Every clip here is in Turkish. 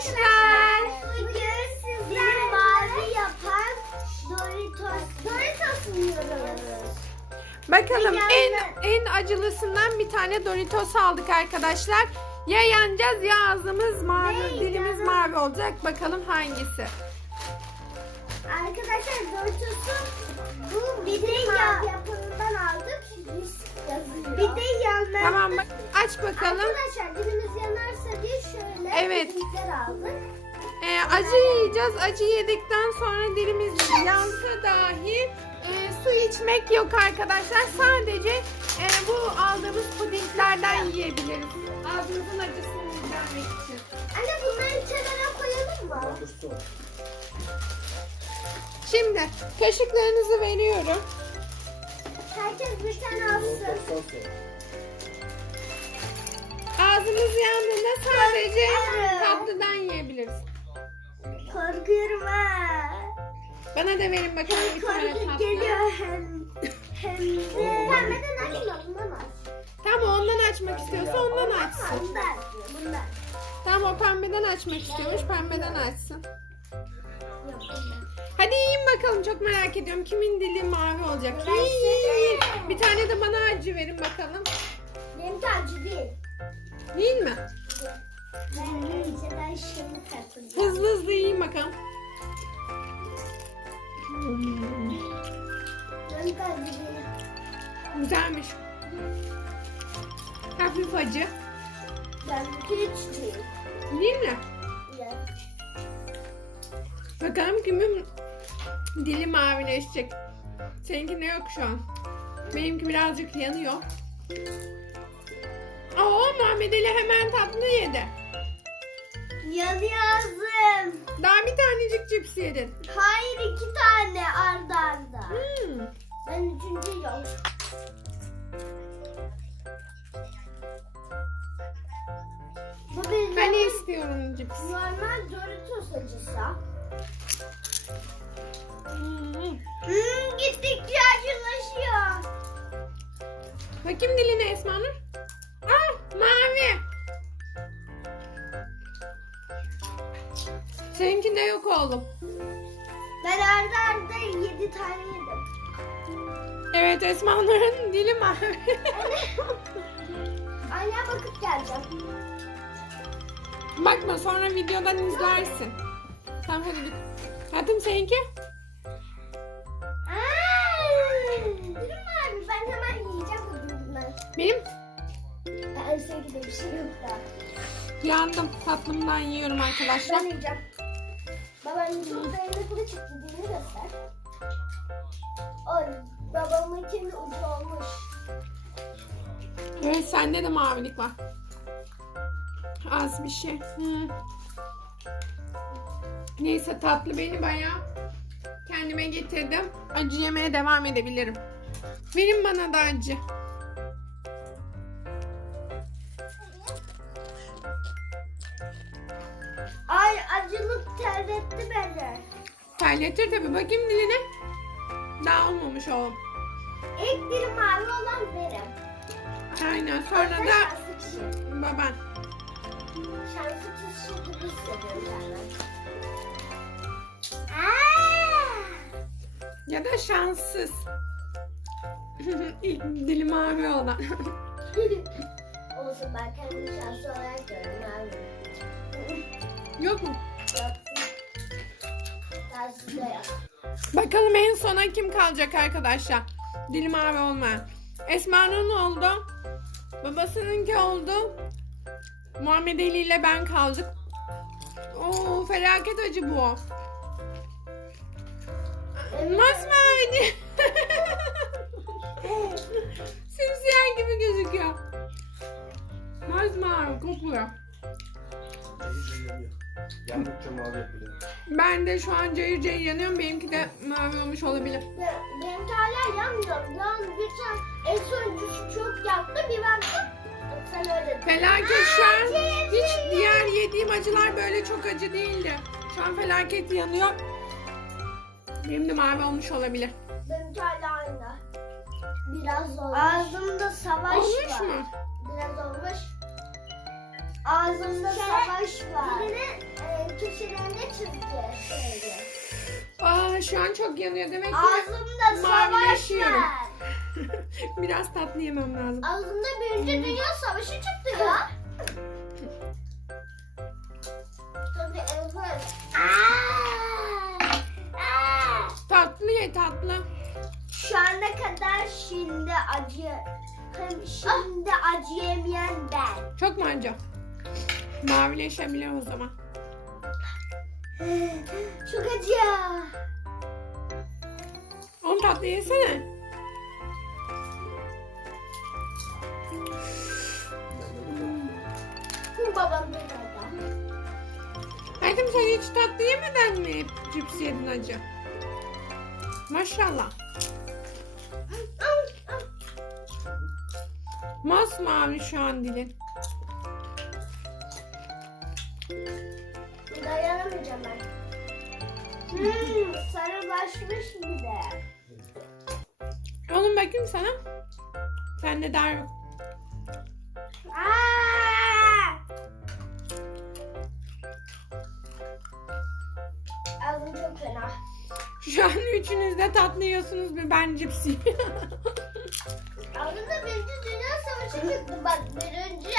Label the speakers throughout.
Speaker 1: arkadaşlar.
Speaker 2: Bugün sizler mavi yapan Doritos. Doritos yiyoruz.
Speaker 1: Bakalım en en acılısından bir tane Doritos aldık arkadaşlar. Ya yanacağız ya ağzımız mavi,
Speaker 2: Ve
Speaker 1: dilimiz
Speaker 2: yanı-
Speaker 1: mavi olacak. Bakalım hangisi?
Speaker 2: Arkadaşlar Doritos'u bu bir de ya yapımından aldık. Yazıyor. Bir de yanlar.
Speaker 1: Tamam bak aç bakalım.
Speaker 2: Arkadaşlar dilimiz yanarsa diye şöyle
Speaker 1: Evet.
Speaker 2: aldık.
Speaker 1: Ee, acı yiyeceğiz. Acı yedikten sonra dilimiz yansa dahi e, su içmek yok arkadaşlar. Sadece e, bu aldığımız pudinglerden yiyebiliriz. Ağzımızın acısını gidermek için.
Speaker 2: Anne bunları kenara koyalım mı?
Speaker 1: Şimdi kaşıklarınızı veriyorum.
Speaker 2: Herkes bir tane alsın.
Speaker 1: Ağzımız yandığında sadece tatlıdan yiyebiliriz.
Speaker 2: Korkuyorum ha.
Speaker 1: Bana da verin bakalım bir tane
Speaker 2: Korku
Speaker 1: tatlı.
Speaker 2: geliyor hem hem de. Pembeden açma bundan aç.
Speaker 1: Tamam ondan açmak istiyorsa ondan açsın.
Speaker 2: Bundan. Bundan.
Speaker 1: Tamam o pembeden açmak istiyormuş pembeden açsın. Hadi yiyin bakalım çok merak ediyorum. Kimin dili mavi olacak? Bir tane de bana acı verin bakalım.
Speaker 2: Benim acı değil.
Speaker 1: Yiyin mi?
Speaker 2: Ben önceden şimdi katılacağım.
Speaker 1: Hızlı hızlı yiyin bakalım. Hmm,
Speaker 2: Benim acı değil.
Speaker 1: güzelmiş. Hafif acı.
Speaker 2: Ben hiç değil.
Speaker 1: Değil mi?
Speaker 2: Ya.
Speaker 1: Bakalım kimin dili mavileşecek. Seninki ne yok şu an. Benimki birazcık yanıyor. Aa Muhammed Ali hemen tatlı yedi.
Speaker 2: Yanıyorsun.
Speaker 1: Daha bir tanecik cips yedin.
Speaker 2: Hayır iki tane arda arda.
Speaker 1: Hmm.
Speaker 2: Ben üçüncü yok. Bu bir
Speaker 1: Ben
Speaker 2: normal-
Speaker 1: istiyorum cips.
Speaker 2: normal Doritos acısı.
Speaker 1: Hmm.
Speaker 2: Gittikçe acılaşıyor.
Speaker 1: Bakayım diline Esma Nur. Ah mavi. Seninkinde yok oğlum.
Speaker 2: Ben arda arda yedi tane yedim.
Speaker 1: Evet Esma Nur'un dili mavi.
Speaker 2: Aynaya bakıp geleceğim.
Speaker 1: Bakma sonra videodan izlersin. Tamam hadi git. Hayatım seninki? Benim
Speaker 2: Ben sevgide bir şey yok da.
Speaker 1: yandım. Tatlımdan yiyorum arkadaşlar.
Speaker 2: Ben yiyeceğim. Babanın çok dayanıklı çıktı dilini göster. Oy babamınkinin ucu olmuş.
Speaker 1: Evet sende de mavilik var. Az bir şey. Hmm. Neyse tatlı beni bayağı kendime getirdim. Acı yemeye devam edebilirim. Verin bana da acı.
Speaker 2: Beni.
Speaker 1: Terletir tabii. Bakayım diline. Daha olmamış oğlum.
Speaker 2: İlk biri mavi olan benim.
Speaker 1: Aynen. Sonra da
Speaker 2: şanslı kişi.
Speaker 1: baban.
Speaker 2: Şanslı kişi gibi hissediyorum!
Speaker 1: Ya da şanssız. İlk dili mavi olan.
Speaker 2: Olsun ben kendimi şanslı olarak görüyorum.
Speaker 1: Yok mu?
Speaker 2: Yok.
Speaker 1: Bakalım en sona kim kalacak arkadaşlar? Dili mavi olmayan. Esma'nın oldu. Babasınınki oldu. Muhammed Ali ile ben kaldık. Oo felaket acı bu. Masmavi. Simsiyah gibi gözüküyor. Masmavi kokuyor.
Speaker 3: Yandıkça mavi yapılıyor.
Speaker 1: Ben de şu an cayır cayır yanıyorum. Benimki de mavi olmuş olabilir.
Speaker 2: Be- Benim hala yanmıyor. Yan geçen en son düşü çok yaktı bir baktım. Sen öyle dedin.
Speaker 1: Felaket şu an hiç diğer yediğim acılar böyle çok acı değildi. Şu an felaket yanıyor. Benim de mavi olmuş olabilir.
Speaker 2: Benimki hala aynı. Biraz olmuş. Ağzımda savaş
Speaker 1: Olmuş
Speaker 2: var.
Speaker 1: mu?
Speaker 2: Biraz olmuş. Ağzımda savaş var. Dilini e, şöyle.
Speaker 1: Aa şu an çok yanıyor demek ki
Speaker 2: Ağzımda
Speaker 1: mavileşiyorum. biraz tatlı yemem lazım.
Speaker 2: Ağzımda birinci dünya savaşı çıktı ya.
Speaker 1: Tatlı ye tatlı.
Speaker 2: Şu ana kadar şimdi acı. Hem şimdi acı yemeyen ben.
Speaker 1: Çok mu acı? Mavileşebilir o zaman.
Speaker 2: Çok acı.
Speaker 1: Oğlum tatlı yesene.
Speaker 2: Babam da orada.
Speaker 1: Hayatım sen hiç tatlı yemeden mi hep cips yedin acı? Maşallah. Masmavi şu an dilin.
Speaker 2: Dayanamayacağım ben. Hmm, sarılaşmış bir de.
Speaker 1: Oğlum bakayım sana. Sende daha yok.
Speaker 2: Aa! Ağzım çok fena.
Speaker 1: Şu an üçünüz de tatlı yiyorsunuz ve ben cips yiyorum.
Speaker 2: Ağzımda birinci dünya savaşı çıktı bak birinci.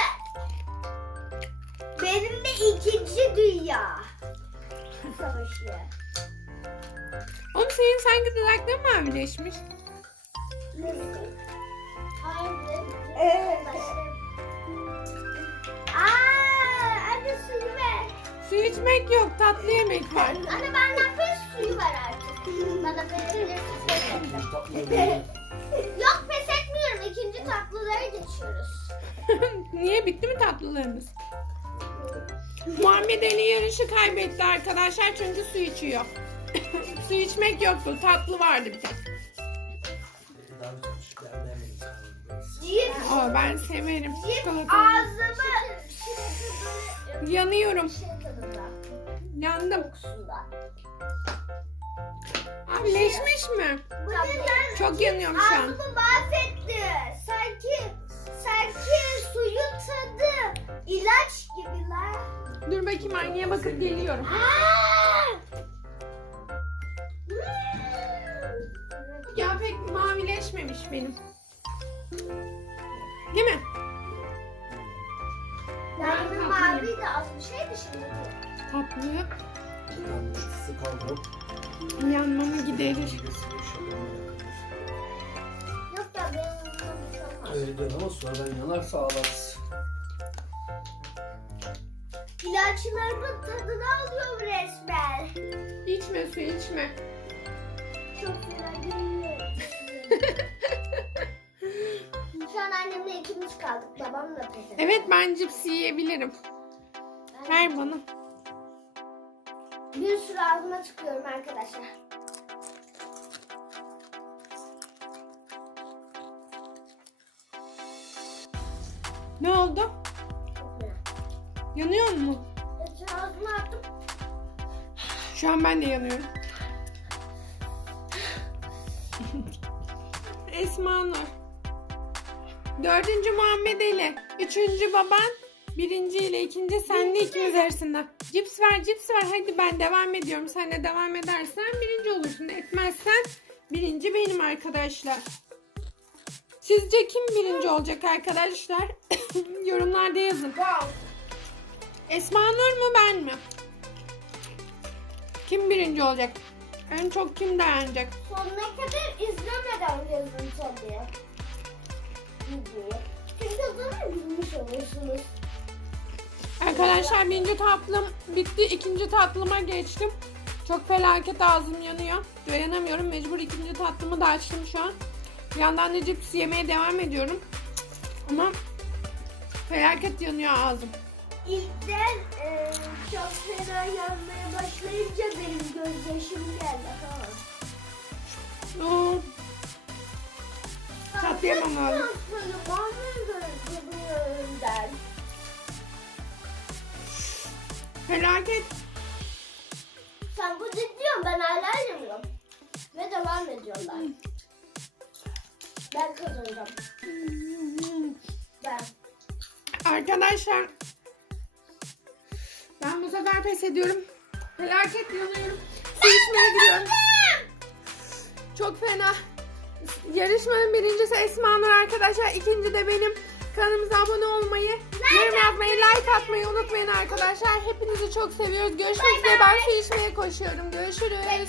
Speaker 2: Benim de ikinci dünya savaşı.
Speaker 1: Oğlum senin sanki dudakların mavileşmiş.
Speaker 2: Hayır. Evet. Aa, anne suyu ver.
Speaker 1: Su içmek yok, tatlı yemek var.
Speaker 2: Anne benden pes suyu ver artık. Bana pes. Yok pes etmiyorum. İkinci tatlılara geçiyoruz.
Speaker 1: Niye bitti mi tatlılarınız? Muhammed Ali yarışı kaybetti arkadaşlar çünkü su içiyor. su içmek yoktu, tatlı vardı bir tek. Aa, ben severim çikolata.
Speaker 2: ağzımı
Speaker 1: Yanıyorum,
Speaker 2: şey
Speaker 1: yandım. Abi leşmiş mi? Çok yanıyorum şu an.
Speaker 2: Ağzımı mahvetti. Sanki
Speaker 1: Dur bakayım aynaya bakıp geliyorum. Ya pek mavileşmemiş benim. Değil mi?
Speaker 2: Yani mavi de az bir şeydi şimdi.
Speaker 1: Tatlı
Speaker 3: kaldı.
Speaker 1: yanmamı giderir.
Speaker 2: Yok ya benim umurumda bir şey olmaz.
Speaker 3: Öyle ama sonradan yanarsa ağlarsın.
Speaker 2: İlaçlarımın tadını alıyorum resmen.
Speaker 1: İçme su içme.
Speaker 2: Çok fena değil. Şu an annemle ikimiz kaldık. Babam da pes etti.
Speaker 1: Evet ben cips yiyebilirim. Ver bana.
Speaker 2: Bir sürü ağzıma tıkıyorum arkadaşlar.
Speaker 1: Ne oldu? Yanıyor mu?
Speaker 2: Ağzıma attım.
Speaker 1: Şu an ben de yanıyorum. Esma Nur. Dördüncü Muhammed Ali. Üçüncü baban. Birinci ile ikinci senle ikimiz arasında. Cips ver cips ver hadi ben devam ediyorum. Sen de devam edersen birinci olursun. Etmezsen birinci benim arkadaşlar. Sizce kim birinci olacak arkadaşlar? Yorumlarda yazın.
Speaker 2: Wow.
Speaker 1: Esma Nur mu ben mi? Kim birinci olacak? En çok kim dayanacak?
Speaker 2: Sonuna kadar izlemeden yazın tabii. Videoyu. Çünkü o zaman bilmiş olursunuz.
Speaker 1: Arkadaşlar birinci tatlım bitti. ikinci tatlıma geçtim. Çok felaket ağzım yanıyor. Dayanamıyorum. Mecbur ikinci tatlımı da açtım şu an. Bir yandan da cips yemeye devam ediyorum. Ama felaket yanıyor ağzım.
Speaker 2: İlkten e, çok fena yanmaya başlayınca benim gözyaşım geldi
Speaker 1: yemem lazım.
Speaker 2: önünden.
Speaker 1: felaket. Sefer pes ediyorum. Felaket yanıyorum. Su içmeye gidiyorum. Çok fena. Yarışmanın birincisi Esma Nur arkadaşlar. İkinci de benim. Kanalımıza abone olmayı, yorum yapmayı, like atmayı unutmayın arkadaşlar. Hepinizi çok seviyoruz. Görüşmek üzere. Ben su içmeye koşuyorum. Görüşürüz.